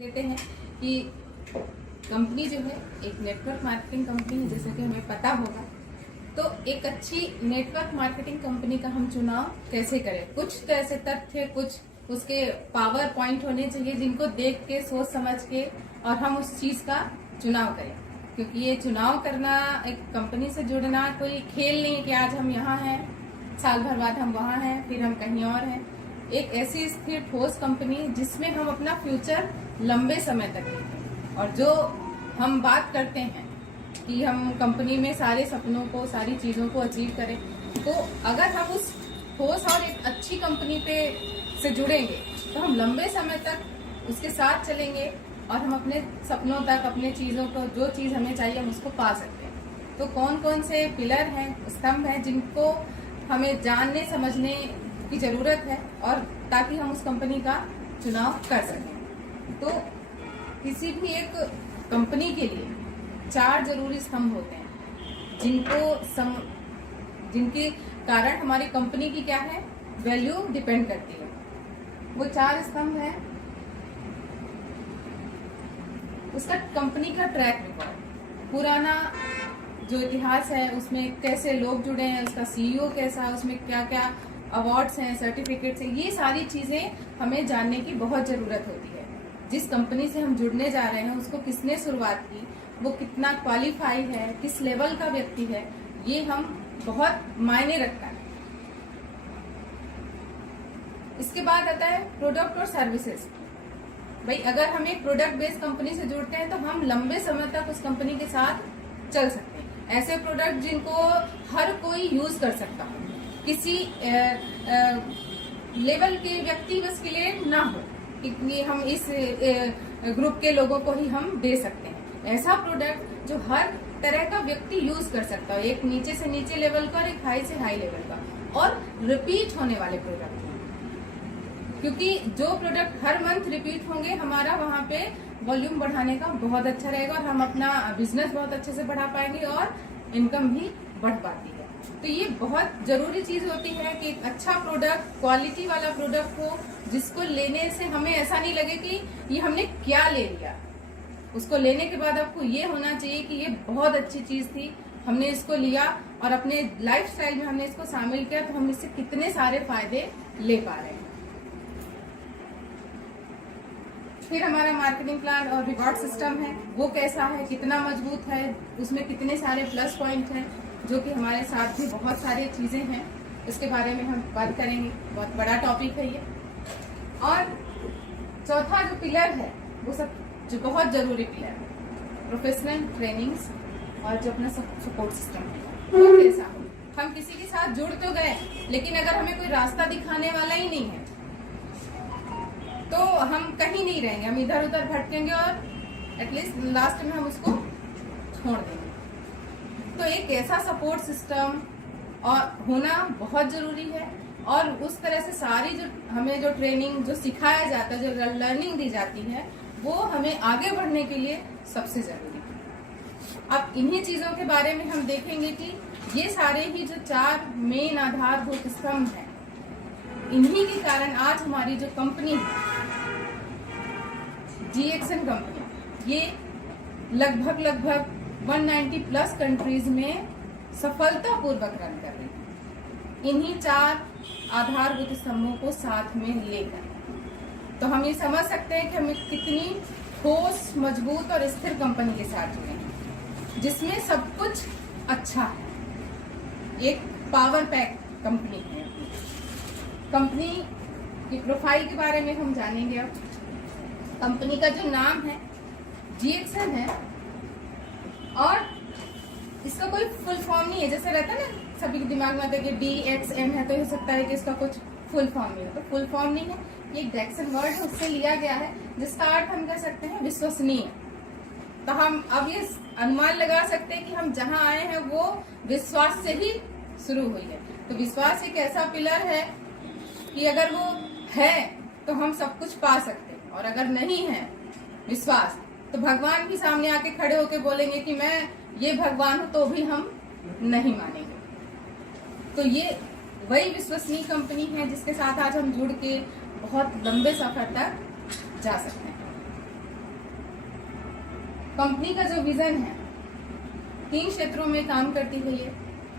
लेते हैं कि कंपनी जो है एक नेटवर्क मार्केटिंग कंपनी है, जैसा कि हमें पता होगा। तो एक अच्छी नेटवर्क मार्केटिंग कंपनी का हम चुनाव कैसे करें, कुछ तो ऐसे तथ्य, कुछ उसके पावर पॉइंट होने चाहिए जिनको देख के, सोच समझ के और हम उस चीज का चुनाव करें। क्योंकि ये चुनाव करना, एक कंपनी से जुड़ना कोई खेल नहीं कि आज हम यहाँ हैं, साल भर बाद हम वहाँ हैं, फिर हम कहीं और हैं। एक ऐसी स्थिर ठोस कंपनी जिसमें हम अपना फ्यूचर लंबे समय तक देखें। और जो हम बात करते हैं कि हम कंपनी में सारे सपनों को, सारी चीजों को अचीव करें, तो अगर हम उस ठोस और एक अच्छी कंपनी पे से जुड़ेंगे तो हम लंबे समय तक उसके साथ चलेंगे और हम अपने सपनों तक, अपने चीजों को, जो चीज हमें चाहिए हम उसको पा सकते हैं। तो कौन कौन से पिलर हैं, स्तंभ हैं जिनको हमें जानने समझने की जरूरत है और ताकि हम उस कंपनी का चुनाव कर सकें। तो किसी भी एक कंपनी के लिए 4 जरूरी स्तंभ होते हैं जिनके कारण हमारी कंपनी की क्या है, वैल्यू डिपेंड करती है। वो 4 स्तंभ हैं। उसका कंपनी का ट्रैक रिकॉर्ड, पुराना जो इतिहास है, उसमें कैसे लोग जुड़े हैं, उसका सीईओ कैसा है, उसमें क्या क्या अवार्ड्स हैं, सर्टिफिकेट्स हैं, ये सारी चीजें हमें जानने की बहुत जरूरत होती है। जिस कंपनी से हम जुड़ने जा रहे हैं उसको किसने शुरुआत की, वो कितना क्वालिफाई है, किस लेवल का व्यक्ति है, ये हम बहुत मायने रखता है। इसके बाद आता है प्रोडक्ट और सर्विसेज। भाई अगर हम एक प्रोडक्ट बेस्ड कंपनी से जुड़ते हैं तो हम लंबे समय तक उस कंपनी के साथ चल सकते हैं। ऐसे प्रोडक्ट जिनको हर कोई यूज कर सकता हो, किसी लेवल के व्यक्ति बस के लिए ना हो कि हम इस ग्रुप के लोगों को ही हम दे सकते हैं। ऐसा प्रोडक्ट जो हर तरह का व्यक्ति यूज कर सकता है, एक नीचे से नीचे लेवल का और एक हाई से हाई लेवल का, और रिपीट होने वाले प्रोडक्ट। क्योंकि जो प्रोडक्ट हर मंथ रिपीट होंगे, हमारा वहाँ पे वॉल्यूम बढ़ाने का बहुत अच्छा रहेगा और हम अपना बिजनेस बहुत अच्छे से बढ़ा पाएंगे और इनकम भी बढ़ पाती है। तो ये बहुत जरूरी चीज होती है कि एक अच्छा प्रोडक्ट, क्वालिटी वाला प्रोडक्ट हो, जिसको लेने से हमें ऐसा नहीं लगे कि ये हमने क्या ले लिया। उसको लेने के बाद आपको ये होना चाहिए कि ये बहुत अच्छी चीज थी, हमने इसको लिया और अपने लाइफस्टाइल में हमने इसको शामिल किया, तो हम इससे कितने सारे फायदे ले पा रहे हैं। फिर हमारा मार्केटिंग प्लान और रिवॉर्ड सिस्टम है, वो कैसा है, कितना मजबूत है, उसमें कितने सारे प्लस पॉइंट हैं, जो कि हमारे साथ भी बहुत सारी चीजें हैं। इसके बारे में हम बात करेंगे, बहुत बड़ा टॉपिक है ये। और चौथा जो पिलर है, वो सब जो बहुत जरूरी पिलर है, प्रोफेशनल ट्रेनिंग्स और जो अपना सपोर्ट सिस्टम है, वो कैसा हो। हम किसी के साथ जुड़ तो गए, लेकिन अगर हमें कोई रास्ता दिखाने वाला ही नहीं है तो हम कहीं नहीं रहेंगे, हम इधर उधर भटकेंगे और एटलीस्ट लास्ट में हम उसको छोड़ देंगे। तो एक ऐसा सपोर्ट सिस्टम और होना बहुत जरूरी है। और उस तरह से सारी जो हमें जो ट्रेनिंग, जो सिखाया जाता है, जो लर्निंग दी जाती है, वो हमें आगे बढ़ने के लिए सबसे जरूरी है। अब इन्हीं चीजों के बारे में हम देखेंगे कि ये सारे ही जो 4 मेन आधारभूत स्तंभ हैं, इन्हीं के कारण आज हमारी जो कंपनी है, GXN कंपनी, ये लगभग 190 प्लस कंट्रीज में सफलतापूर्वक रन कर रही है, इन्हीं 4 आधारभूत स्तंभों को साथ में लेकर। तो हम ये समझ सकते हैं कि हम कितनी ठोस, मजबूत और स्थिर कंपनी के साथ जुड़े हैं, जिसमें सब कुछ अच्छा है। एक पावर पैक कंपनी है। कंपनी की प्रोफाइल के बारे में हम जानेंगे। अब कंपनी का जो नाम है GXN है और इसका कोई फुल फॉर्म नहीं है। जैसे रहता है ना, सभी के दिमाग में आता है कि DXN है, तो हो सकता है कि इसका कुछ फुल फॉर्म नहीं है। तो फुल फॉर्म नहीं है, ये एक जैक्सन वर्ड है, उससे लिया गया है, जिसका अर्थ हम कह सकते हैं विश्वसनीय। तो हम अब ये अनुमान लगा सकते हैं कि हम जहाँ आए हैं वो विश्वास से ही शुरू हुई है। तो विश्वास एक ऐसा पिलर है कि अगर वो है तो हम सब कुछ पा सकते हैं, और अगर नहीं है विश्वास, तो भगवान भी सामने आके खड़े होके बोलेंगे कि मैं ये भगवान हूं, तो भी हम नहीं मानेंगे। तो ये वही विश्वसनीय कंपनी है जिसके साथ आज हम जुड़ के बहुत लंबे सफर तक जा सकते हैं। कंपनी का जो विजन है 3 क्षेत्रों में काम करती है ये।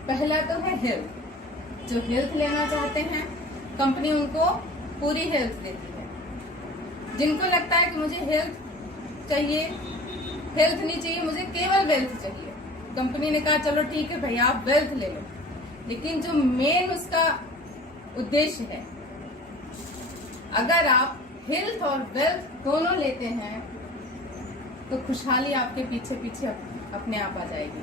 पहला तो है हेल्थ। जो हेल्थ लेना चाहते हैं कंपनी उनको पूरी हेल्थ देती है। जिनको लगता है कि मुझे हेल्थ चाहिए, हेल्थ नहीं चाहिए, मुझे केवल वेल्थ चाहिए, कंपनी ने कहा चलो ठीक है भाई आप वेल्थ ले लो। लेकिन जो मेन उसका उद्देश्य है, अगर आप हेल्थ और वेल्थ दोनों लेते हैं तो खुशहाली आपके पीछे पीछे अपने आप आ जाएगी।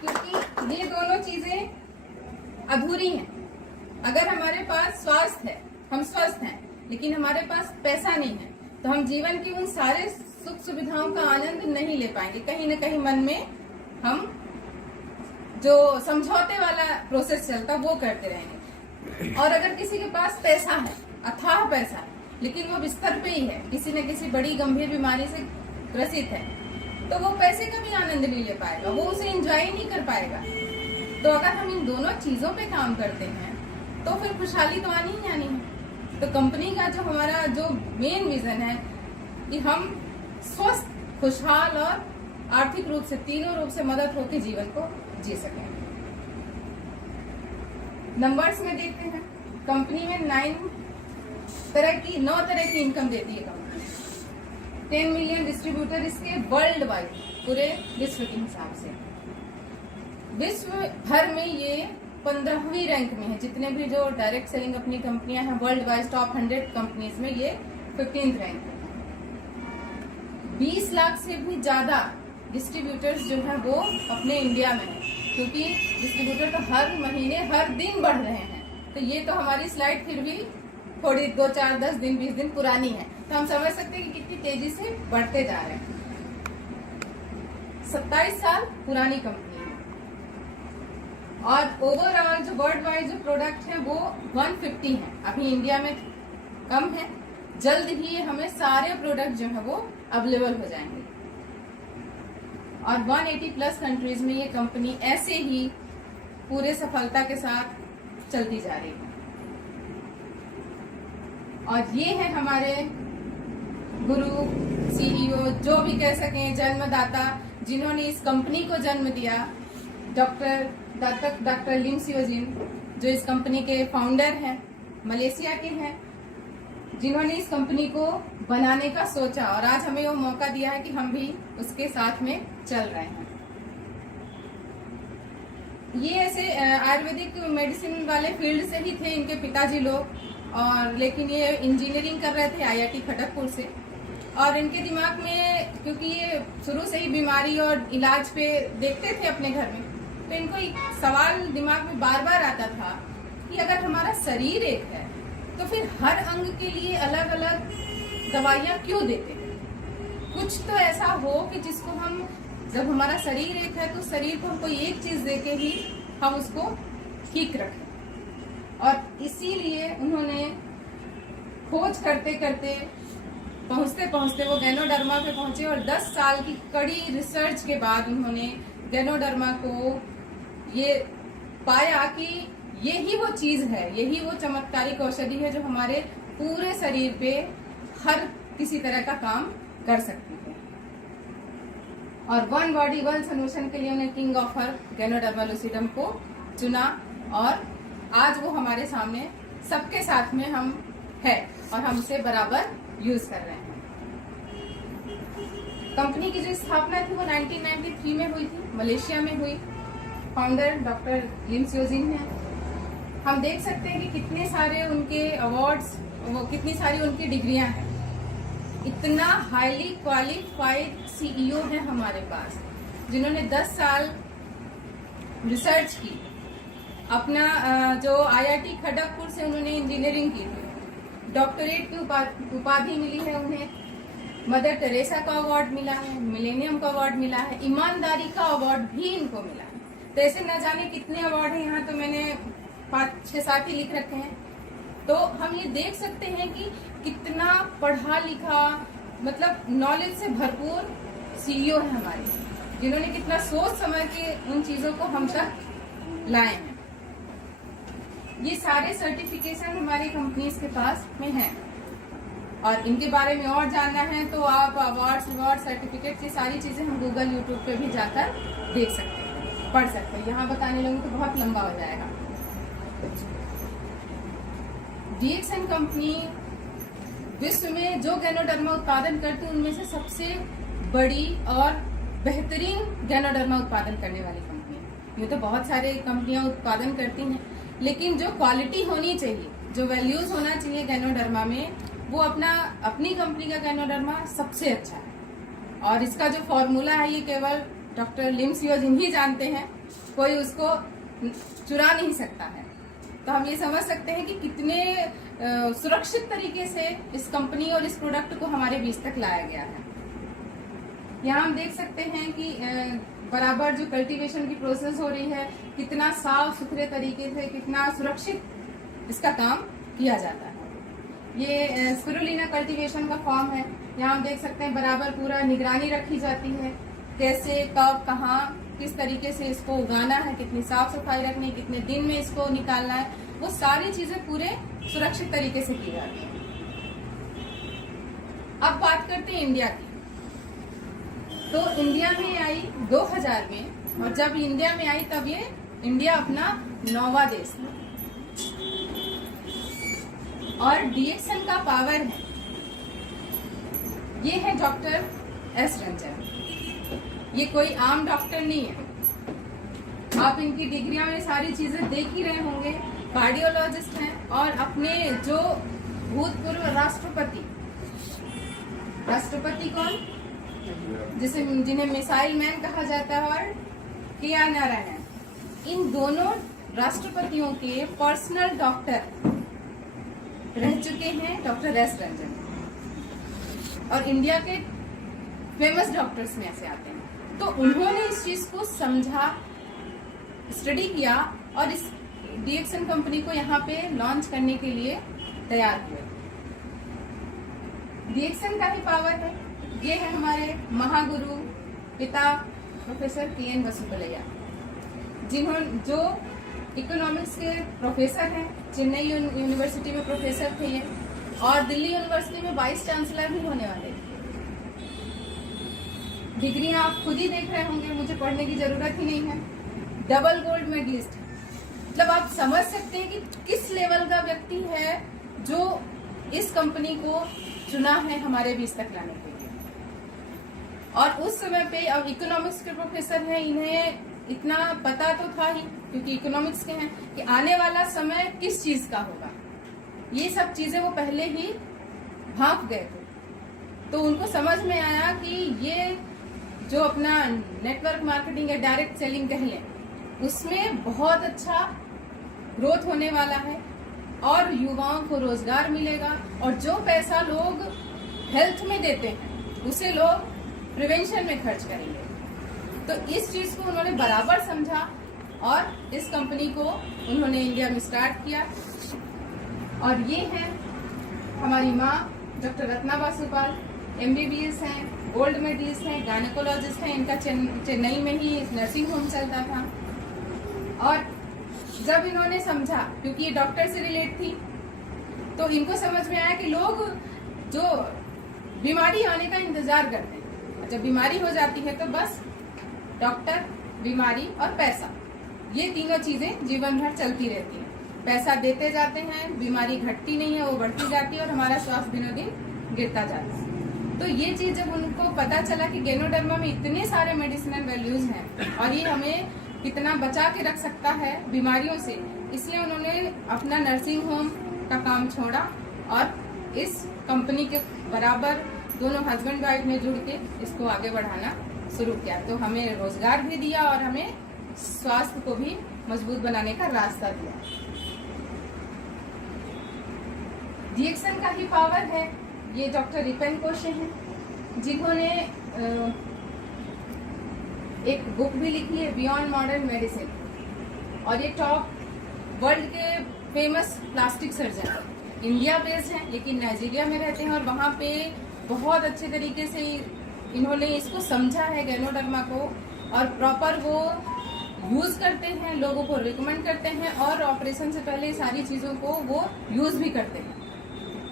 क्योंकि ये दोनों चीजें अधूरी हैं। अगर हमारे पास स्वास्थ्य है, हम स्वस्थ हैं, लेकिन हमारे पास पैसा नहीं है, तो हम जीवन की उन सारे सुख सुविधाओं का आनंद नहीं ले पाएंगे। कहीं न कहीं मन में हम जो समझौते वाला प्रोसेस चलता वो करते रहेंगे। और अगर किसी के पास पैसा है, अथाह पैसा है, लेकिन वो बिस्तर पे ही है, किसी न किसी बड़ी गंभीर बीमारी से ग्रसित है, तो वो पैसे का भी आनंद नहीं ले पाएगा, वो उसे एंजॉय नहीं कर पाएगा। तो अगर हम इन दोनों चीजों पे काम करते हैं तो फिर खुशहाली तो आनी ही आनी है। तो कंपनी का जो हमारा जो मेन विजन है कि हम स्वस्थ, खुशहाल और आर्थिक रूप से, तीनों रूप से मदद होकर जीवन को जी सकें। नंबर्स में देखते हैं, कंपनी में 9 तरह की इनकम देती है कंपनी। 10 मिलियन डिस्ट्रीब्यूटर इसके वर्ल्ड वाइड, पूरे विश्व के हिसाब से। विश्व भर में ये 15वीं रैंक में है। जितने भी जो डायरेक्ट सेलिंग अपनी कंपनियां हैं वर्ल्ड वाइड टॉप 100 कंपनीज में ये 15th रैंक है। 20 लाख से भी ज्यादा डिस्ट्रीब्यूटर्स जो है वो अपने इंडिया में है, क्योंकि डिस्ट्रीब्यूटर तो हर महीने हर दिन बढ़ रहे हैं। तो ये तो हमारी स्लाइड फिर भी थोड़ी 2, 4, 10 दिन 20 दिन पुरानी है, तो हम समझ सकते हैं कि कितनी तेजी से बढ़ते जा रहे हैं। 27 साल पुरानी कंपनी है और ओवरऑल जो वर्ल्ड वाइड जो प्रोडक्ट है वो 150 है। अभी इंडिया में कम है, जल्द ही हमें सारे प्रोडक्ट जो है वो अवेलेबल हो जाएंगे। और 180+ कंट्रीज में ये कंपनी ऐसे ही पूरे सफलता के साथ चलती जा रही है। और ये है हमारे गुरु, सीईओ, जो भी कह सकें, जन्मदाता, जिन्होंने इस कंपनी को जन्म दिया, डॉक्टर लिम सियोजिन, जो इस कंपनी के फाउंडर हैं, मलेशिया के हैं, जिन्होंने इस कंपनी को बनाने का सोचा और आज हमें वो मौका दिया है कि हम भी उसके साथ में चल रहे हैं। ये ऐसे आयुर्वेदिक मेडिसिन वाले फील्ड से ही थे इनके पिताजी लोग, और लेकिन ये इंजीनियरिंग कर रहे थे IIT खड़गपुर से। और इनके दिमाग में, क्योंकि ये शुरू से ही बीमारी और इलाज पे देखते थे अपने घर में, तो इनको एक सवाल दिमाग में बार बार आता था कि अगर हमारा शरीर एक है तो फिर हर अंग के लिए अलग अलग दवाइयाँ क्यों देते हैं? कुछ तो ऐसा हो कि जिसको हम, जब हमारा शरीर एक है तो शरीर को हम कोई एक चीज देके ही हम उसको ठीक रखें। और इसीलिए उन्होंने खोज करते करते पहुंचते पहुंचते वो गैनोडर्मा पे पहुंचे और 10 साल की कड़ी रिसर्च के बाद उन्होंने गैनोडर्मा को ये पाया कि यही वो चीज है, यही वो चमत्कारिक औषधि है जो हमारे पूरे शरीर पे हर किसी तरह का काम कर सकती है। और वन बॉडी वन सोल्यूशन के लिए उन्हें किंग ऑफ गैनोडर्मा लूसिडम को चुना और आज वो हमारे सामने सबके साथ में हम है और हम उसे बराबर यूज कर रहे हैं। कंपनी की जो स्थापना थी वो 1993 में हुई थी, मलेशिया में हुई। फाउंडर डॉक्टर लिम सियोजिन है। हम देख सकते हैं कि कितने सारे उनके अवार्ड्स, वो कितनी सारी उनकी डिग्रियां हैं। इतना हाईली क्वालिफाइड सीईओ है हमारे पास, जिन्होंने 10 साल रिसर्च की। अपना जो IIT खड़गपुर से उन्होंने इंजीनियरिंग की थी, डॉक्टरेट की उपाधि मिली है उन्हें, मदर टेरेसा का अवार्ड मिला है, मिलेनियम का अवार्ड मिला है, ईमानदारी का अवार्ड भी इनको मिला है। तो ऐसे न जाने कितने अवार्ड हैं, यहाँ तो मैंने 5-6-7 ही लिख रखे हैं। तो हम ये देख सकते हैं कि कितना पढ़ा लिखा, मतलब नॉलेज से भरपूर सीईओ है हमारे, जिन्होंने कितना सोच समझ के उन चीजों को हम तक लाए हैं। ये सारे सर्टिफिकेशन हमारी कंपनीज के पास में हैं। और इनके बारे में और जानना है तो आप अवार्ड्स, रिवॉर्ड, सर्टिफिकेट, ये सारी चीजें हम गूगल, यूट्यूब पे भी जाकर देख सकते हैं, पढ़ सकते हैं। यहाँ बताने लगूँ तो बहुत लंबा हो जाएगा। डीएक्सएन कंपनी विश्व में जो गैनोडर्मा उत्पादन करती है उनमें से सबसे बड़ी और बेहतरीन गैनोडर्मा उत्पादन करने वाली कंपनी है। ये तो बहुत सारे कंपनियां उत्पादन करती हैं, लेकिन जो क्वालिटी होनी चाहिए, जो वैल्यूज होना चाहिए गैनोडर्मा में, वो अपनी कंपनी का गैनोडर्मा सबसे अच्छा है। और इसका जो फॉर्मूला है ये केवल डॉक्टर लिम सियोजिन ही जानते हैं, कोई उसको चुरा नहीं सकता है। तो हम ये समझ सकते हैं कि कितने सुरक्षित तरीके से इस कंपनी और इस प्रोडक्ट को हमारे बीच तक लाया गया है। यहाँ हम देख सकते हैं कि बराबर जो कल्टीवेशन की प्रोसेस हो रही है, कितना साफ सुथरे तरीके से, कितना सुरक्षित इसका काम किया जाता है। ये स्पिरुलिना कल्टीवेशन का फॉर्म है। यहाँ हम देख सकते हैं बराबर पूरा निगरानी रखी जाती है, कैसे, कब, कहाँ, किस तरीके से इसको उगाना है, कितनी साफ सफाई रखनी है, कितने दिन में इसको निकालना है, वो सारी चीजें पूरे सुरक्षित तरीके से की जाती है। अब बात करते हैं इंडिया की। तो इंडिया में आई 2000 में, और जब इंडिया में आई तब ये इंडिया अपना 9वां देश था। और डीएक्सएन का पावर है, ये है डॉक्टर एस रंजन। ये कोई आम डॉक्टर नहीं है। आप इनकी डिग्रियां में सारी चीजें देख ही रहे होंगे। कार्डियोलॉजिस्ट हैं और अपने जो भूतपूर्व राष्ट्रपति कौन, जिन्हें मिसाइल मैन कहा जाता है, और के.आर. नारायणन, इन दोनों राष्ट्रपतियों के पर्सनल डॉक्टर रह चुके हैं डॉक्टर एस रंजन, और इंडिया के फेमस डॉक्टर्स में से आते हैं। तो उन्होंने इस चीज को समझा, स्टडी किया और इस डीएक्सएन कंपनी को यहाँ पे लॉन्च करने के लिए तैयार किया। डीएक्सएन का ही पावर है। ये है हमारे महागुरु पिता प्रोफेसर के.एन. वसुपलैया, जो इकोनॉमिक्स के प्रोफेसर हैं। चेन्नई यूनिवर्सिटी में प्रोफेसर थे ये, और दिल्ली यूनिवर्सिटी में वाइस चांसलर भी होने वाले थे। डिग्री आप खुद ही देख रहे होंगे, मुझे पढ़ने की जरूरत ही नहीं है। डबल गोल्ड मेडलिस्ट, मतलब आप समझ सकते हैं कि किस लेवल का व्यक्ति है जो इस कंपनी को चुना है हमारे बीच तक लाने के लिए। और उस समय पे, अब इकोनॉमिक्स के प्रोफेसर हैं, इन्हें इतना पता तो था ही क्योंकि इकोनॉमिक्स के हैं कि आने वाला समय किस चीज का होगा। ये सब चीजें वो पहले ही भांप गए थे। तो उनको समझ में आया कि ये जो अपना नेटवर्क मार्केटिंग या डायरेक्ट सेलिंग कह लें, उसमें बहुत अच्छा ग्रोथ होने वाला है और युवाओं को रोजगार मिलेगा, और जो पैसा लोग हेल्थ में देते हैं उसे लोग प्रिवेंशन में खर्च करेंगे। तो इस चीज को उन्होंने बराबर समझा और इस कंपनी को उन्होंने इंडिया में स्टार्ट किया। और ये है हमारी माँ डॉक्टर रत्ना बासुपाल, MBBS हैं, गोल्ड मेडलिस्ट हैं, गायनेकोलॉजिस्ट हैं। इनका चेन्नई में ही नर्सिंग होम चलता था। और जब इन्होंने समझा, क्योंकि ये डॉक्टर से रिलेट थी, तो इनको समझ में आया कि लोग जो बीमारी आने का इंतजार करते हैं, जब बीमारी हो जाती है तो बस डॉक्टर, बीमारी और पैसा, ये तीनों चीजें जीवन भर चलती रहती हैं। पैसा देते जाते हैं, बीमारी घटती नहीं है, वो बढ़ती जाती है और हमारा स्वास्थ्य दिनों दिन गिरता जाता है। तो ये चीज जब उनको पता चला कि गैनोडर्मा में इतने सारे मेडिसिनल वैल्यूज हैं और ये हमें कितना बचा के रख सकता है बीमारियों से, इसलिए उन्होंने अपना नर्सिंग होम का काम छोड़ा और इस कंपनी के बराबर दोनों हस्बैंड वाइफ में जुड़ के इसको आगे बढ़ाना शुरू किया। तो हमें रोजगार भी दिया और हमें स्वास्थ्य को भी मजबूत बनाने का रास्ता दिया। डीएक्सएन का ही पावर है। ये डॉक्टर रिपेन कोशे हैं, जिन्होंने एक बुक भी लिखी है, बियॉन्ड मॉडर्न मेडिसिन, और ये टॉप वर्ल्ड के famous plastic surgeon India based हैं लेकिन नाइजीरिया में रहते हैं, और वहाँ पे बहुत अच्छे तरीके से इन्होंने इसको समझा है गैनोडर्मा को, और प्रॉपर वो यूज करते हैं, लोगों को रिकमेंड करते हैं, और ऑपरेशन से पहले सारी चीजों को वो यूज भी करते हैं।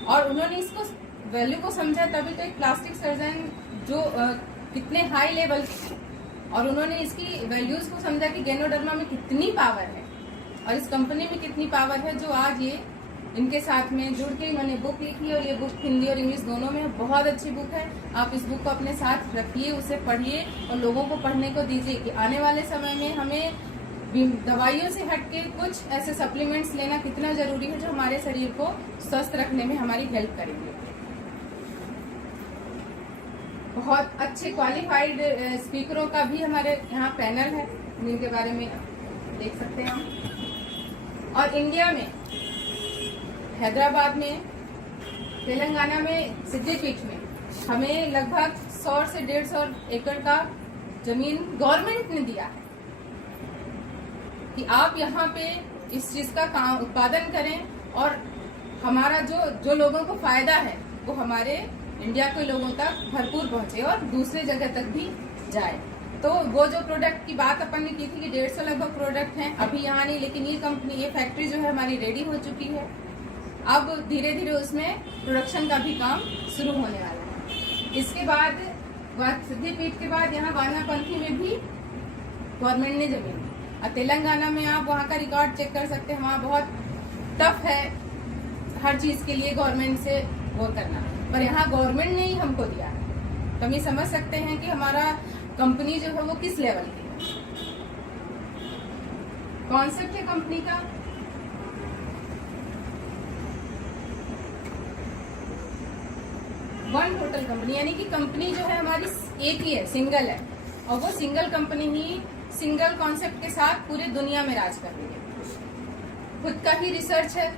और उन्होंने इसको वैल्यू को समझा तभी तो एक प्लास्टिक सर्जन जो कितने हाई लेवल और उन्होंने इसकी वैल्यूज को समझा कि गैनोडर्मा में कितनी पावर है और इस कंपनी में कितनी पावर है, जो आज ये इनके साथ में जुड़ के इन्होंने बुक लिखी और ये बुक हिंदी और इंग्लिश दोनों में बहुत अच्छी बुक है। आप इस बुक को अपने साथ रखिए, उसे पढ़िए और लोगों को पढ़ने को दीजिए कि आने वाले समय में हमें दवाइयों से हटके कुछ ऐसे सप्लीमेंट्स लेना कितना जरूरी है जो हमारे शरीर को स्वस्थ रखने में हमारी हेल्प करेंगे। बहुत अच्छे क्वालिफाइड स्पीकरों का भी हमारे यहाँ पैनल है, जिनके बारे में देख सकते हैं हम। और इंडिया में हैदराबाद में, तेलंगाना में, सिद्धिपीठ में हमें लगभग 100 से 150 एकड़ का जमीन गवर्नमेंट ने दिया है कि आप यहाँ पे इस चीज का काम उत्पादन करें और हमारा जो लोगों को फायदा है वो हमारे इंडिया के लोगों तक भरपूर पहुंचे और दूसरे जगह तक भी जाए। तो वो जो प्रोडक्ट की बात अपन ने की थी कि 150 लगभग प्रोडक्ट हैं, अभी यहाँ नहीं, लेकिन ये कंपनी, ये फैक्ट्री जो है हमारी रेडी हो चुकी है। अब धीरे धीरे उसमें प्रोडक्शन का भी काम शुरू होने वाला है। इसके बाद सिद्धिपीठ के बाद यहाँ वानापंथी में भी गवर्नमेंट ने जमीन दी। और तेलंगाना में आप वहाँ का रिकॉर्ड चेक कर सकते हैं, वहाँ बहुत टफ है हर चीज के लिए गवर्नमेंट से वो करना, पर यहाँ गवर्नमेंट ने ही हमको दिया है। तो हम ये समझ सकते हैं कि हमारा कंपनी जो है वो किस लेवल की है। कॉन्सेप्ट है कंपनी का वन टोटल कंपनी, यानी कि कंपनी जो है हमारी एक ही है, सिंगल है, और वो सिंगल कंपनी ही सिंगल कॉन्सेप्ट के साथ पूरे दुनिया में राज कर रही है। खुद का ही रिसर्च है,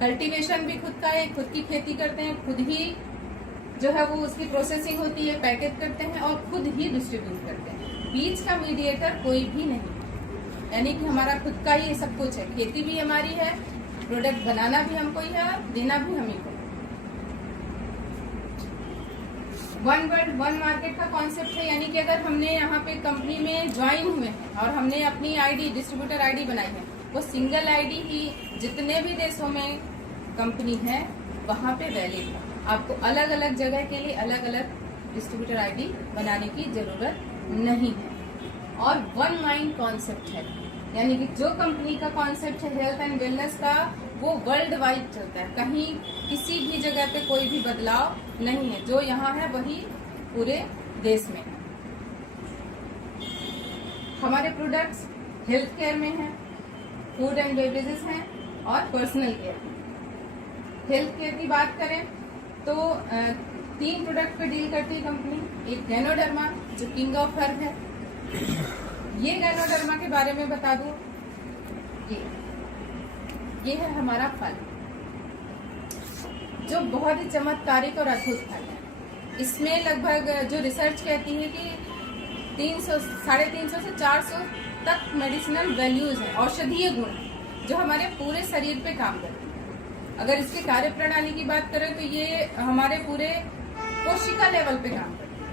कल्टीवेशन भी खुद का है, खुद की खेती करते हैं, खुद ही जो है वो उसकी प्रोसेसिंग होती है, पैकेज करते हैं और खुद ही डिस्ट्रीब्यूट करते हैं। बीच का मीडिएटर कोई भी नहीं, यानी कि हमारा खुद का ही सब कुछ है। खेती भी हमारी है, प्रोडक्ट बनाना भी हमको ही है, देना भी हम ही को। वन वर्ल्ड वन मार्केट का कॉन्सेप्ट है, यानी कि अगर हमने यहाँ पे कंपनी में ज्वाइन हुए हैं और हमने अपनी आईडी, डिस्ट्रीब्यूटर आईडी बनाई है, वो सिंगल आईडी ही जितने भी देशों में कंपनी है वहाँ पे वैलिड है। आपको अलग अलग जगह के लिए अलग अलग डिस्ट्रीब्यूटर आईडी बनाने की जरूरत नहीं है। और वन माइंड कॉन्सेप्ट है, यानी कि जो कंपनी का कॉन्सेप्ट है हेल्थ एंड वेलनेस का, वो वर्ल्ड वाइड चलता है, कहीं किसी भी जगह पे कोई भी बदलाव नहीं है। जो यहाँ है वही पूरे देश में है। हमारे प्रोडक्ट्स हेल्थ केयर में हैं, फूड एंड बेवरेजेस हैं और पर्सनल केयर। हेल्थ केयर की बात करें तो 3 प्रोडक्ट पे डील करती है कंपनी। एक गैनोडर्मा जो किंग ऑफ हर्ब है, ये गैनोडर्मा के बारे में बता दूं, ये है हमारा फल जो बहुत ही चमत्कारिक और अद्भुत फल है। इसमें लगभग जो रिसर्च कहती है कि 350 से 400 तक मेडिसिनल वैल्यूज हैं, औषधीय गुण हैं, जो हमारे पूरे शरीर पे काम करती है। अगर इसकी कार्य प्रणाली की बात करें तो ये हमारे पूरे कोशिका लेवल पे काम करती है,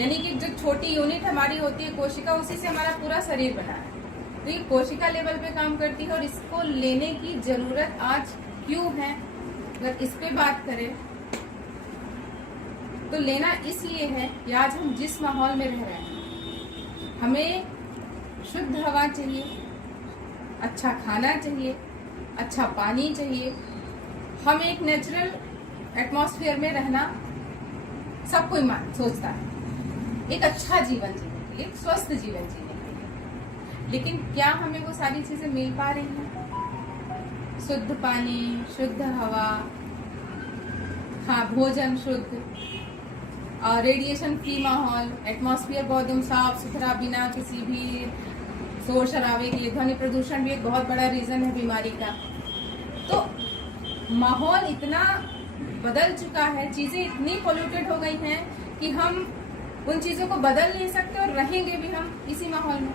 यानी कि जो छोटी यूनिट हमारी होती है कोशिका, उसी से हमारा पूरा शरीर बना है। तो ये कोशिका लेवल पे काम करती है और इसको लेने की जरूरत आज क्यों है, अगर इस पे बात करें तो लेना इसलिए है कि आज हम जिस माहौल में रह रहे हैं, हमें शुद्ध हवा चाहिए, अच्छा खाना चाहिए, अच्छा पानी चाहिए। हम एक नेचुरल एटमॉस्फेयर में रहना सब कोई सोचता है, एक अच्छा जीवन जीने के लिए, एक स्वस्थ जीवन जीने के लिए। लेकिन क्या हमें वो सारी चीजें मिल पा रही हैं? शुद्ध पानी, शुद्ध हवा, हाँ भोजन शुद्ध, और रेडिएशन फ्री माहौल, एटमॉस्फेयर बहुत एकदम साफ सुथरा, बिना किसी भी शोर शराबे के। ध्वनि प्रदूषण भी एक बहुत बड़ा रीजन है बीमारी का। तो माहौल इतना बदल चुका है, चीजें इतनी पोल्यूटेड हो गई हैं कि हम उन चीजों को बदल नहीं सकते और रहेंगे भी हम इसी माहौल में,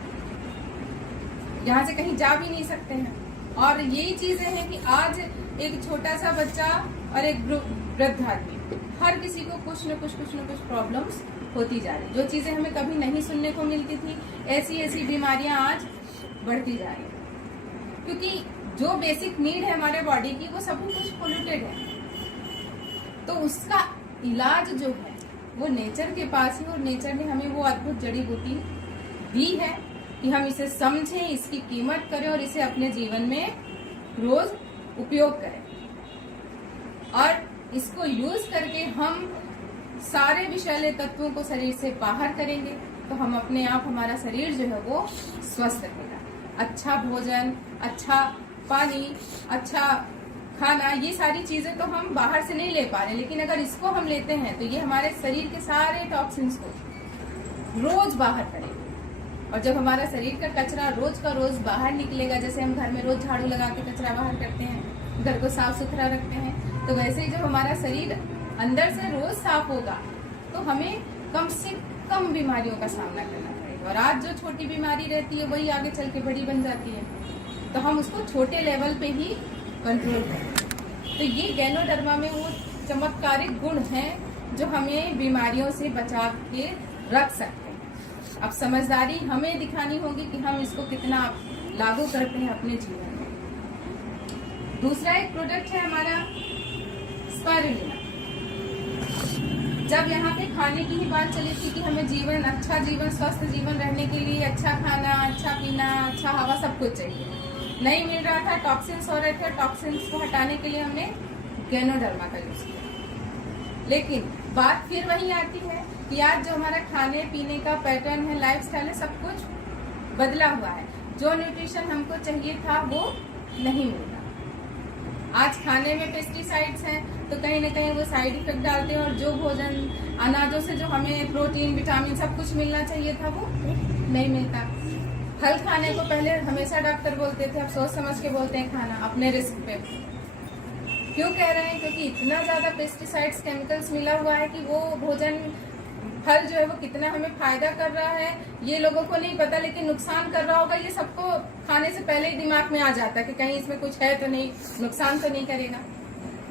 यहाँ से कहीं जा भी नहीं सकते हैं। और यही चीजें हैं कि आज एक छोटा सा बच्चा और एक वृद्ध आदमी, हर किसी को कुछ न कुछ प्रॉब्लम्स होती जा रही। जो चीजें हमें कभी नहीं सुनने को मिलती थी, ऐसी बीमारियां आज बढ़ती जा रही, क्योंकि जो बेसिक नीड है हमारे बॉडी की वो सब कुछ पोल्यूटेड है। तो उसका इलाज जो है वो नेचर के पास ही, और नेचर ने हमें वो अद्भुत जड़ी बूटी दी है कि हम इसे समझें, इसकी कीमत करें और इसे अपने जीवन में रोज उपयोग करें, और इसको यूज करके हम सारे विषैले तत्वों को शरीर से बाहर करेंगे, तो हम अपने आप, हमारा शरीर जो है वो स्वस्थ रहेगा। अच्छा भोजन, अच्छा पानी, अच्छा खाना, ये सारी चीजें तो हम बाहर से नहीं ले पा रहे, लेकिन अगर इसको हम लेते हैं तो ये हमारे शरीर के सारे टॉक्सिन्स को रोज बाहर करेगा। और जब हमारा शरीर का कचरा रोज का रोज बाहर निकलेगा, जैसे हम घर में रोज झाड़ू लगा के कचरा बाहर करते हैं, घर को साफ सुथरा रखते हैं, तो वैसे ही जब हमारा शरीर अंदर से रोज साफ होगा तो हमें कम से कम बीमारियों का सामना करना पड़ेगा। और आज जो छोटी बीमारी रहती है वही आगे चल के बड़ी बन जाती है, तो हम उसको छोटे लेवल पे ही कंट्रोल करें। तो ये गैनोडर्मा में वो चमत्कारिक गुण हैं जो हमें बीमारियों से बचा के रख सकते हैं। अब समझदारी हमें दिखानी होगी कि हम इसको कितना लागू करते हैं अपने जीवन में। दूसरा एक प्रोडक्ट है हमारा स्पाइरुलिना। जब यहाँ पे खाने की ही बात चली थी कि हमें जीवन, अच्छा जीवन, स्वस्थ जीवन रहने के लिए अच्छा खाना, अच्छा पीना, अच्छा हवा, सब कुछ चाहिए, नहीं मिल रहा था, टॉक्सिन्स हो रहे थे, टॉक्सिन्स को हटाने के लिए हमने गैनोडर्मा का यूज किया। लेकिन बात फिर वही आती है कि आज जो हमारा खाने पीने का पैटर्न है, लाइफस्टाइल है, सब कुछ बदला हुआ है। जो न्यूट्रिशन हमको चाहिए था वो नहीं मिल रहा। आज खाने में पेस्टिसाइड्स हैं तो कहीं ना कहीं वो साइड इफेक्ट डालते हैं, और जो भोजन, अनाजों से जो हमें प्रोटीन, विटामिन सब कुछ मिलना चाहिए था वो नहीं मिलता। फल खाने को पहले हमेशा डॉक्टर बोलते थे, अब सोच समझ के बोलते हैं खाना अपने रिस्क पे। क्यों कह रहे हैं? क्योंकि इतना ज्यादा पेस्टिसाइड्स, केमिकल्स मिला हुआ है कि वो भोजन, फल जो है वो कितना हमें फायदा कर रहा है ये लोगों को नहीं पता, लेकिन नुकसान कर रहा होगा ये सबको खाने से पहले ही दिमाग में आ जाता है कि कहीं इसमें कुछ है तो नहीं, नुकसान तो नहीं करेगा।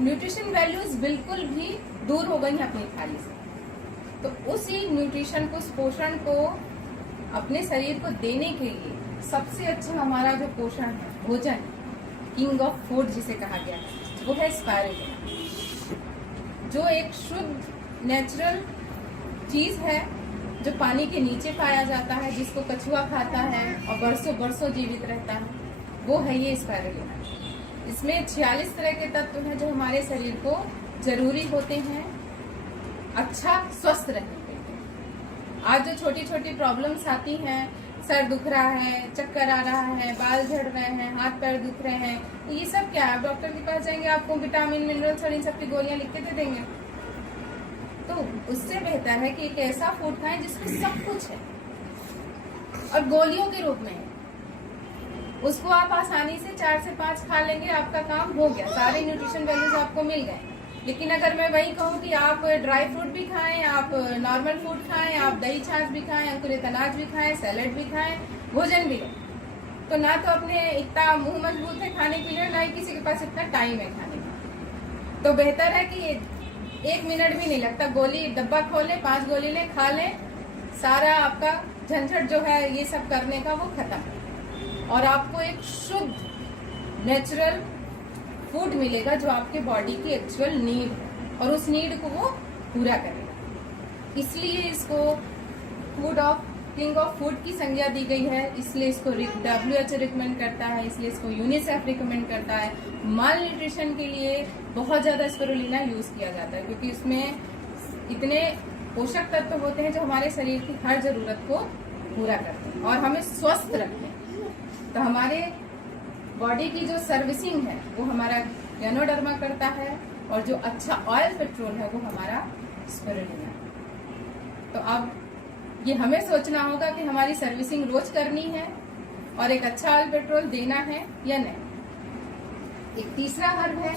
न्यूट्रिशन वैल्यूज बिल्कुल भी दूर हो गई है अपनी थाली से। तो उसी न्यूट्रिशन को, उस पोषण को अपने शरीर को देने के लिए सबसे अच्छा हमारा जो पोषण है, भोजन, किंग ऑफ फूड जिसे कहा गया है, वो है स्पाइरुलिना, जो एक शुद्ध नेचुरल चीज है जो पानी के नीचे पाया जाता है, जिसको कछुआ खाता है और बरसों बरसों जीवित रहता है, वो है ये स्पाइरुलिना। इसमें 46 तरह के तत्व हैं जो हमारे शरीर को जरूरी होते हैं अच्छा स्वस्थ रहने के लिए। आज जो छोटी छोटी प्रॉब्लम्स आती हैं, सर दुख रहा है, चक्कर आ रहा है, बाल झड़ रहे हैं, हाथ पैर दुख रहे हैं, तो ये सब क्या है? आप डॉक्टर के पास जाएंगे, आपको विटामिन, मिनरल्स और इन सब की गोलियां लिख के दे देंगे। तो उससे बेहतर है कि एक ऐसा फूड खाएं जिसमें सब कुछ है और गोलियों के रूप में है। उसको आप आसानी से 4 से 5 खा लेंगे, आपका काम हो गया, सारे न्यूट्रिशन वैल्यूज आपको मिल गए। लेकिन अगर मैं वही कहूँ कि आप ड्राई फ्रूट भी खाएं, आप नॉर्मल फूड खाएं, आप दही छाछ भी खाएं, अंकुरित अनाज भी खाएं, सैलेड भी खाएं, भोजन भी लें, तो ना तो अपने इतना मुंह मजबूत है खाने के लिए, ना ही किसी के पास इतना टाइम है खाने का। तो बेहतर है कि 1 मिनट भी नहीं लगता, गोली डब्बा खोले, 5 गोली ले, खा ले, सारा आपका झंझट जो है ये सब करने का वो खत्म, और आपको एक शुद्ध नेचुरल फूड मिलेगा जो आपके बॉडी की एक्चुअल नीड है, और उस नीड को वो पूरा करेगा। इसलिए इसको food of, king of food की संज्ञा दी गई है। इसलिए इसको WHO रिकमेंड करता है, इसलिए इसको यूनिसेफ रिकमेंड करता है। माल न्यूट्रिशन के लिए बहुत ज्यादा स्पाइरुलिना यूज किया जाता है, क्योंकि इसमें इतने पोषक तत्व होते हैं जो हमारे शरीर की हर जरूरत को पूरा करते हैं और हमें स्वस्थ रखते हैं। तो हमारे बॉडी की जो सर्विसिंग है वो हमारा गैनोडर्मा करता है, और जो अच्छा ऑयल पेट्रोल है वो हमारा स्पाइरुलिना। तो अब ये हमें सोचना होगा कि हमारी सर्विसिंग रोज करनी है और एक अच्छा ऑयल पेट्रोल देना है या नहीं। एक तीसरा हर्ब है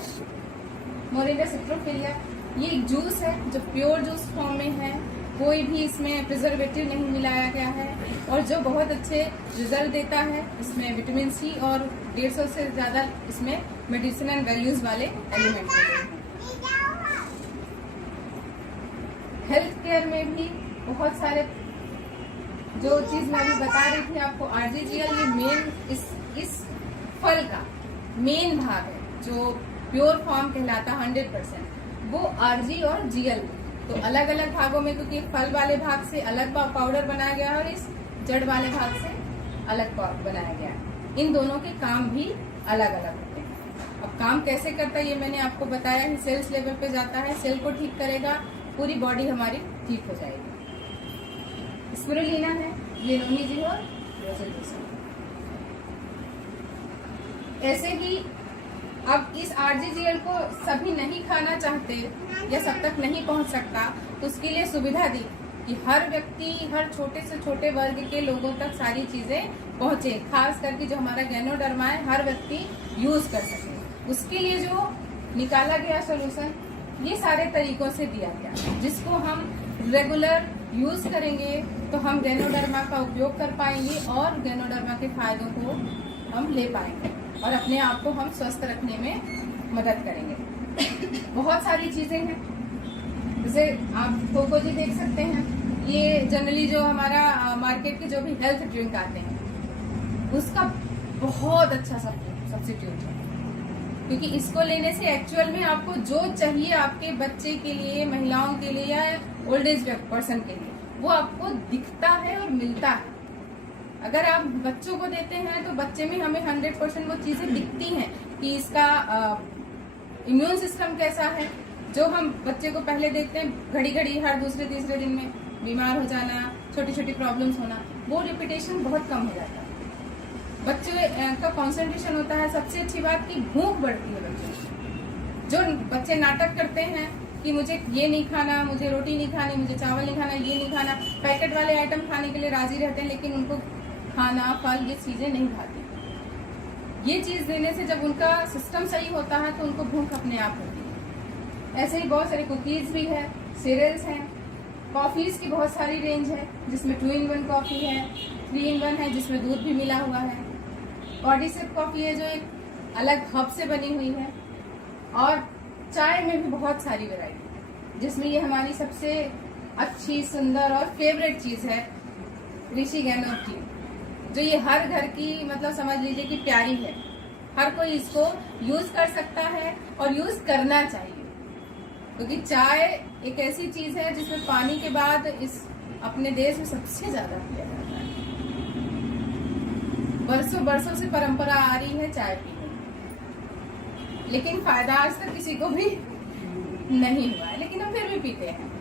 मोरिंगा सिट्रोफिलिया। ये एक जूस है जो प्योर जूस फॉर्म में है, कोई भी इसमें प्रिजर्वेटिव नहीं मिलाया गया है, और जो बहुत अच्छे रिजल्ट देता है। इसमें विटामिन सी और 150 से ज्यादा इसमें मेडिसिनल वैल्यूज वाले एलिमेंट हैं। हेल्थ केयर में भी बहुत सारे, जो चीज मैं अभी बता रही थी आपको, RGGL, ये मेन इस फल का मेन भाग है जो प्योर फॉर्म कहलाता 100%, वो आरजी और जीएल, तो अलग अलग भागों में, क्योंकि फल वाले भाग से अलग पाउडर बनाया गया है और इस जड़ वाले भाग से अलग बनाया गया है। इन दोनों के काम भी अलग अलग होते हैं। अब काम कैसे करता है ये मैंने आपको बताया है। सेल्स लेवल पे जाता है, सेल को ठीक करेगा, पूरी बॉडी हमारी ठीक हो जाएगी। स्पिरुलिना है, लिनोनिजी और रोजेलिसा। ऐसे ही अब इस आरजीजीएल को सभी नहीं खाना चाहते या सब तक नहीं पहुंच सकता, तो उसके लिए सुविधा दी कि हर व्यक्ति, हर छोटे से छोटे वर्ग के लोगों तक सारी चीजें पहुंचे, खास करके जो हमारा गैनोडर्मा है हर व्यक्ति यूज कर सके। उसके लिए जो निकाला गया सोल्यूशन ये सारे तरीकों से दिया गया, जिसको हम रेगुलर यूज करेंगे तो हम गैनोडर्मा का उपयोग कर पाएंगे और गैनोडर्मा के फायदों को हम ले पाएंगे और अपने आप को हम स्वस्थ रखने में मदद करेंगे। बहुत सारी चीजें हैं, जैसे आप कोको जी देख सकते हैं, ये जनरली जो हमारा मार्केट के जो भी हेल्थ ड्रिंक आते हैं उसका बहुत अच्छा सब्स्टिट्यूट है, क्योंकि इसको लेने से एक्चुअल में आपको जो चाहिए आपके बच्चे के लिए, महिलाओं के लिए या ओल्ड एज पर्सन के लिए, वो आपको दिखता है और मिलता है। अगर आप बच्चों को देते हैं तो बच्चे में हमें 100% वो चीजें दिखती हैं कि इसका इम्यून सिस्टम कैसा है। जो हम बच्चे को पहले देखते हैं घड़ी घड़ी हर दूसरे तीसरे दिन में बीमार हो जाना, छोटी छोटी प्रॉब्लम्स होना, वो रिपीटेशन बहुत कम हो जाता है। बच्चे का कंसंट्रेशन होता है। सबसे अच्छी बात की भूख बढ़ती है बच्चों की। जो बच्चे नाटक करते हैं कि मुझे ये नहीं खाना, मुझे रोटी नहीं खानी, मुझे चावल नहीं खाना, ये नहीं खाना, पैकेट वाले आइटम खाने के लिए राजी रहते हैं, लेकिन उनको खाना, फल, ये चीजें नहीं खाते। ये चीज देने से जब उनका सिस्टम सही होता है तो उनको भूख अपने आप होती है। ऐसे ही बहुत सारे कुकीज भी है, सीरियल्स हैं, कॉफीज की बहुत सारी रेंज है, जिसमें 2-in-1 कॉफी है, 3-in-1 है जिसमें दूध भी मिला हुआ है, कॉर्डिसेप कॉफी है जो एक अलग हब से बनी हुई है, और चाय में भी बहुत सारी वैरायटी, जिसमें ये हमारी सबसे अच्छी, सुंदर और फेवरेट चीज है ऋषि गैनो की, जो ये हर घर की, मतलब समझ लीजिए कि प्यारी है। हर कोई इसको यूज कर सकता है और यूज करना चाहिए, क्योंकि चाय एक ऐसी चीज है जिसमें पानी के बाद इस अपने देश में सबसे ज्यादा पिया जाता है। बरसों बरसों से परंपरा आ रही है चाय पीने की, लेकिन फायदा आज तक किसी को भी नहीं हुआ है, लेकिन हम फिर भी पीते हैं।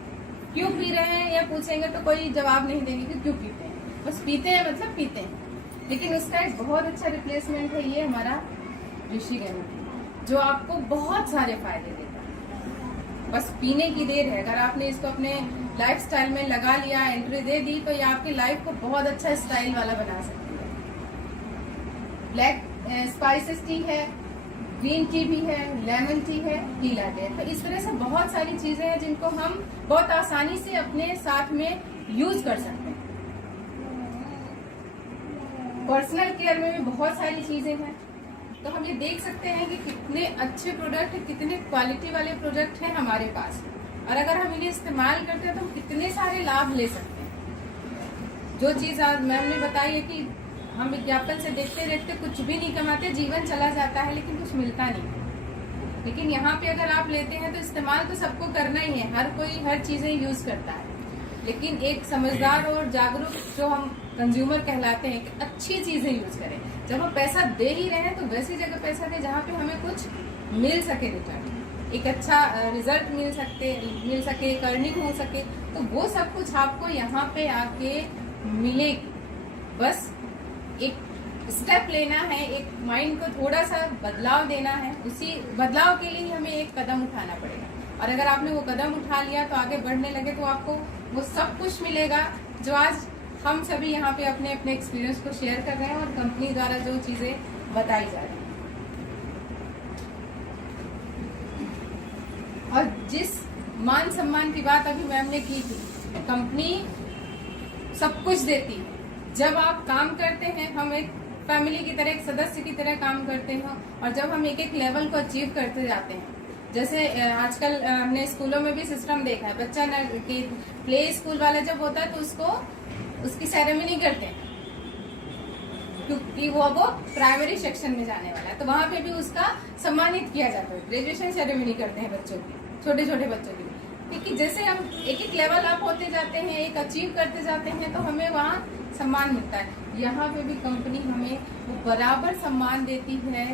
क्यों पी रहे हैं या पूछेंगे तो कोई जवाब नहीं देंगे कि क्यों पीते हैं, बस पीते हैं, मतलब पीते हैं। लेकिन उसका एक बहुत अच्छा रिप्लेसमेंट है ये हमारा ऋषि गैनो, जो आपको बहुत सारे फायदे देता है। बस पीने की देर है। अगर आपने इसको अपने लाइफस्टाइल में लगा लिया, एंट्री दे दी, तो ये आपकी लाइफ को बहुत अच्छा स्टाइल वाला बना सकती है। ब्लैक स्पाइसेस टी है, ग्रीन टी भी है, लेमन टी है, टीला टी है। तो इस तरह से बहुत सारी चीजें हैं जिनको हम बहुत आसानी से अपने साथ में यूज कर सकते हैं। पर्सनल केयर में भी बहुत सारी चीजें हैं। तो हम ये देख सकते हैं कि कितने अच्छे प्रोडक्ट, कितने क्वालिटी वाले प्रोडक्ट हैं हमारे पास, और अगर हम इन्हें इस्तेमाल करते हैं तो हम कितने सारे लाभ ले सकते हैं। जो चीज आज मैम ने बताई है कि हम विज्ञापन से देखते देखते कुछ भी नहीं कमाते, जीवन चला जाता है, लेकिन कुछ मिलता नहीं। लेकिन यहाँ पे अगर आप लेते हैं तो इस्तेमाल तो सबको करना ही है, हर कोई हर चीजें यूज करता है, लेकिन एक समझदार और जागरूक जो हम कंज्यूमर कहलाते हैं कि अच्छी चीजें यूज करें। जब हम पैसा दे ही रहे हैं तो वैसी जगह पैसा दें जहाँ पे हमें कुछ मिल सके रिटर्न, एक अच्छा रिजल्ट मिल सके, एक अर्निंग हो सके, तो वो सब कुछ आपको यहाँ पे आके मिलेगी। बस एक स्टेप लेना है, एक माइंड को थोड़ा सा बदलाव देना है, उसी बदलाव के लिए हमें एक कदम उठाना पड़ेगा। और अगर आपने वो कदम उठा लिया तो आगे बढ़ने लगे तो आपको वो सब कुछ मिलेगा जो आज हम सभी यहाँ पे अपने अपने एक्सपीरियंस को शेयर कर रहे हैं और कंपनी द्वारा जो चीजें बताई जा रही हैं। और जिस मान सम्मान की बात अभी मैम ने की थी, कंपनी सब कुछ देती है। जब आप काम करते हैं, हम एक फैमिली की तरह, एक सदस्य की तरह काम करते हैं, और जब हम एक एक लेवल को अचीव करते जाते हैं, जैसे आजकल हमने स्कूलों में भी सिस्टम देखा है, बच्चा प्ले स्कूल वाला जब होता है तो उसकी सेरेमनी करते हैं, कि वो प्राइमरी सेक्शन में जाने वाला है, तो वहां पे भी उसका सम्मानित किया जाता है। ग्रेजुएशन सेरेमनी करते हैं बच्चों की, छोटे छोटे बच्चों की, क्योंकि जैसे हम एक एक लेवल अप होते जाते हैं, एक अचीव करते जाते हैं, तो हमें वहाँ सम्मान मिलता है। यहाँ पे भी कंपनी हमें वो बराबर सम्मान देती है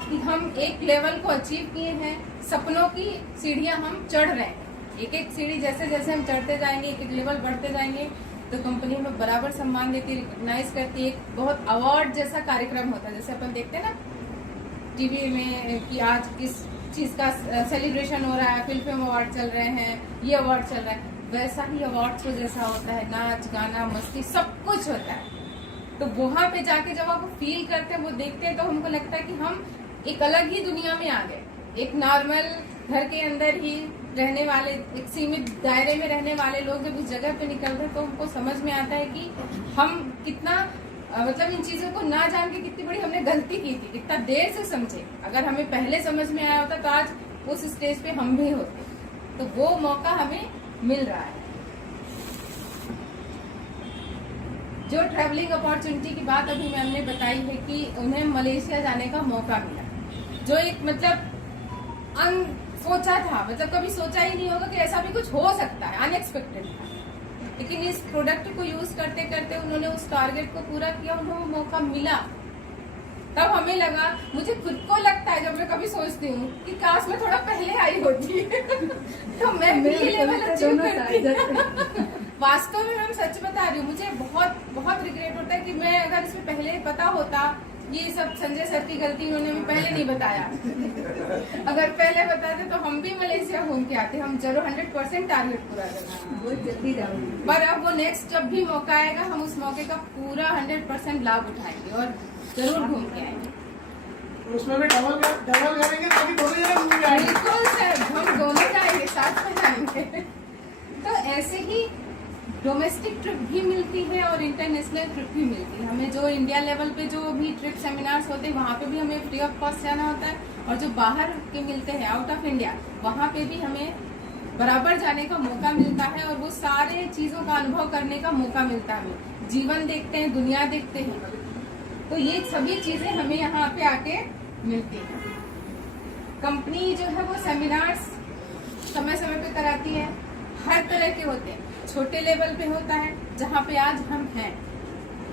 कि हम एक लेवल को अचीव किए हैं, सपनों की सीढ़ियां हम चढ़ रहे हैं। एक एक सीढ़ी जैसे जैसे हम चढ़ते जाएंगे, एक एक लेवल बढ़ते जाएंगे, तो कंपनी हमें बराबर सम्मान देती है, रिकॉग्नाइज करती है। एक बहुत अवार्ड जैसा कार्यक्रम होता है, जैसे अपन देखते हैं ना टीवी में कि आज किस चीज का सेलिब्रेशन हो रहा है, फिल्म अवार्ड चल रहे हैं, ये अवार्ड चल रहा है, वैसा ही अवार्ड को जैसा होता है, नाच गाना मस्ती सब कुछ होता है। तो वहां पे जाके जब आप फील करते हैं, वो देखते हैं, तो हमको लगता है कि हम एक अलग ही दुनिया में आ गए। एक नॉर्मल घर के अंदर ही रहने वाले, एक सीमित दायरे में रहने वाले लोग जब उस जगह पे निकलते हैं, तो उनको समझ में आता है कि हम कितना मतलब इन चीजों को ना जान के कितनी बड़ी हमने गलती की थी, कितना देर से समझे। अगर हमें पहले समझ में आया होता तो आज उस स्टेज पे हम भी होते। तो वो मौका हमें मिल रहा है। जो ट्रैवलिंग अपॉर्चुनिटी की बात अभी मैम ने बताई है कि उन्हें मलेशिया जाने का मौका मिला, जो एक मतलब अनसोचा था, मतलब कभी सोचा ही नहीं होगा कि ऐसा भी कुछ हो सकता है, अनएक्सपेक्टेड था। लेकिन इस प्रोडक्ट को यूज करते करते उन्होंने उस टारगेट को पूरा किया, उन्हें मौका मिला। तब हमें लगा, मुझे खुद को लगता है जब मैं कभी सोचती हूँ कि काश मैं थोड़ा पहले आई होती तो मैं भी ये लेवल अचीव करती। वास्तव में मैं सच बता रही हूँ, मुझे बहुत बहुत रिग्रेट होता है कि मैं अगर इसमें पहले पता होता, ये सब संजय सर की गलती, उन्होंने भी पहले नहीं बताया। अगर पहले बताते तो हम भी मलेशिया घूम के आते, हम जरूर 100% टारगेट पूरा करना, बहुत जल्दी जाऊंगी। पर अब वो नेक्स्ट जब भी मौका आएगा, हम उस मौके का पूरा 100% लाभ उठाएंगे और जरूर घूम के आएंगे। उसमें भी डबल करेंगे ताकि दोनों जगह घूम के आएंगे। बिल्कुल सर, हम दोनों जाएंगे, साथ में जाएंगे। तो ऐसे ही डोमेस्टिक ट्रिप भी मिलती है और इंटरनेशनल ट्रिप भी मिलती है। हमें जो इंडिया लेवल पे जो भी ट्रिप सेमिनार्स होते हैं, वहाँ पे भी हमें फ्री ऑफ कॉस्ट जाना होता है, और जो बाहर के मिलते हैं आउट ऑफ इंडिया, वहाँ पे भी हमें बराबर जाने का मौका मिलता है और वो सारे चीजों का अनुभव करने का मौका मिलता है। हमें जीवन देखते हैं, दुनिया देखते हैं, तो ये सभी चीजें हमें यहाँ पे आके मिलती है। कंपनी जो है वो सेमिनार्स समय समय पे कराती है, हर तरह के होते हैं। छोटे लेवल पे होता है जहाँ पे आज हम हैं,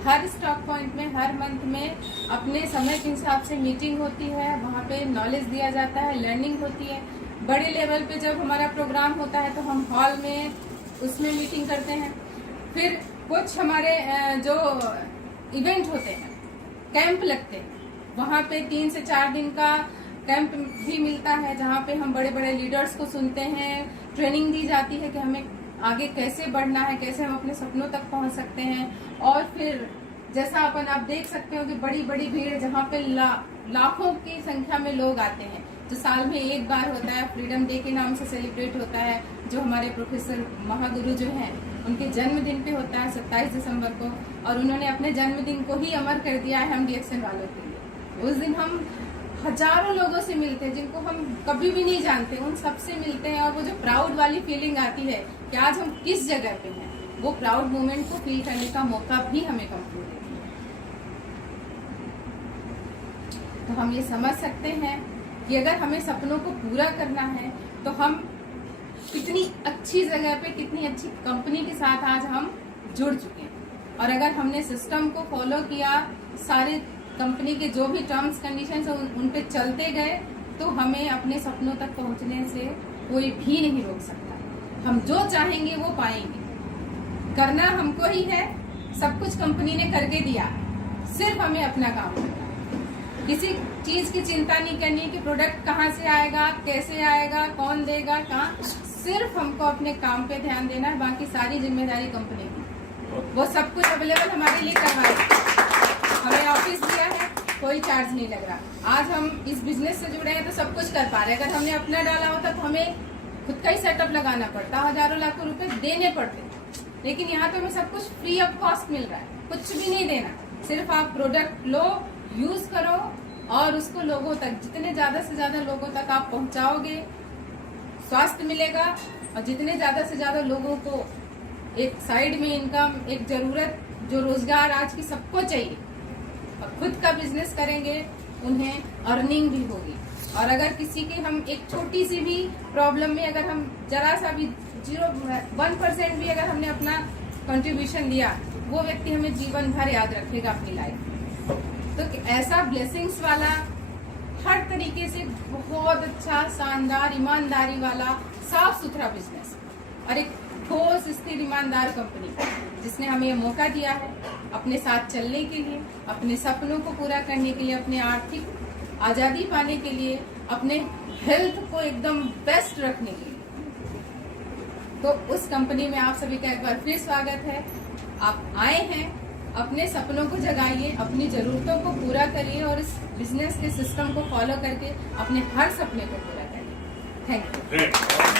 हर स्टॉक पॉइंट में हर मंथ में अपने समय के हिसाब से मीटिंग होती है, वहाँ पे नॉलेज दिया जाता है, लर्निंग होती है। बड़े लेवल पे जब हमारा प्रोग्राम होता है तो हम हॉल में उसमें मीटिंग करते हैं। फिर कुछ हमारे जो इवेंट होते हैं, कैंप लगते हैं, वहाँ पे 3 से 4 दिन का कैंप भी मिलता है, जहाँ पे हम बड़े बड़े लीडर्स को सुनते हैं, ट्रेनिंग दी जाती है कि हमें आगे कैसे बढ़ना है, कैसे हम अपने सपनों तक पहुंच सकते हैं। और फिर जैसा अपन आप देख सकते हो कि बड़ी बड़ी भीड़, जहाँ पे लाखों की संख्या में लोग आते हैं, जो साल में एक बार होता है, फ्रीडम डे के नाम से सेलिब्रेट होता है, जो हमारे प्रोफेसर महागुरु जो हैं उनके जन्मदिन पे होता है 27 दिसंबर को, और उन्होंने अपने जन्मदिन को ही अमर कर दिया है हम डीएक्सएन वालों के लिए। उस दिन हम हजारों लोगों से मिलते हैं जिनको हम कभी भी नहीं जानते, उन सबसे मिलते हैं, और वो जो प्राउड वाली फीलिंग आती है कि आज हम किस जगह पे हैं, वो प्राउड मोमेंट को फील करने का मौका भी हमें कंपनी देती है। तो हम ये समझ सकते हैं कि अगर हमें सपनों को पूरा करना है तो हम कितनी अच्छी जगह पे, कितनी अच्छी कंपनी के साथ आज हम जुड़ चुके हैं। और अगर हमने सिस्टम को फॉलो किया, सारे कंपनी के जो भी टर्म्स कंडीशंस उन पे चलते गए, तो हमें अपने सपनों तक पहुंचने से कोई भी नहीं रोक सकता। हम जो चाहेंगे वो पाएंगे। करना हमको ही है, सब कुछ कंपनी ने करके दिया, सिर्फ हमें अपना काम करना। किसी चीज की चिंता नहीं करनी कि प्रोडक्ट कहाँ से आएगा, कैसे आएगा, कौन देगा, कहाँ, सिर्फ हमको अपने काम पे ध्यान देना है, बाकी सारी जिम्मेदारी कंपनी की। वो सब कुछ अवेलेबल हमारे लिए करवाए। हमें ऑफिस दिया है, कोई चार्ज नहीं लग रहा। आज हम इस बिजनेस से जुड़े हैं तो सब कुछ कर पा रहे हैं। अगर हमने अपना डाला होता तो हमें खुद का ही सेटअप लगाना पड़ता, हजारों लाखों रुपए देने पड़ते। लेकिन यहाँ तो हमें सब कुछ फ्री ऑफ कॉस्ट मिल रहा है, कुछ भी नहीं देना। सिर्फ आप प्रोडक्ट लो, यूज करो, और उसको लोगों तक, जितने ज्यादा से ज्यादा लोगों तक आप पहुंचाओगे, स्वास्थ्य मिलेगा। और जितने ज्यादा से ज्यादा लोगों को एक साइड में इनकम, एक जरूरत जो रोजगार आज की सबको चाहिए, और खुद का बिजनेस करेंगे उन्हें अर्निंग भी होगी। और अगर किसी के हम एक छोटी सी भी प्रॉब्लम में अगर हम जरा सा भी 1% भी अगर हमने अपना कंट्रीब्यूशन दिया, वो व्यक्ति हमें जीवन भर याद रखेगा अपनी लाइफ। तो ऐसा ब्लेसिंग्स वाला हर तरीके से बहुत अच्छा, शानदार, ईमानदारी वाला, साफ सुथरा बिजनेस और एक ठोस, स्थिर, ईमानदार कंपनी जिसने हमें ये मौका दिया है अपने साथ चलने के लिए, अपने सपनों को पूरा करने के लिए, अपने आर्थिक आजादी पाने के लिए, अपने हेल्थ को एकदम बेस्ट रखने के लिए। तो उस कंपनी में आप सभी का एक बार फिर स्वागत है। आप आए हैं, अपने सपनों को जगाइए, अपनी जरूरतों को पूरा करिए और इस बिजनेस के सिस्टम को फॉलो करके अपने हर सपने को पूरा करिए। Thank you.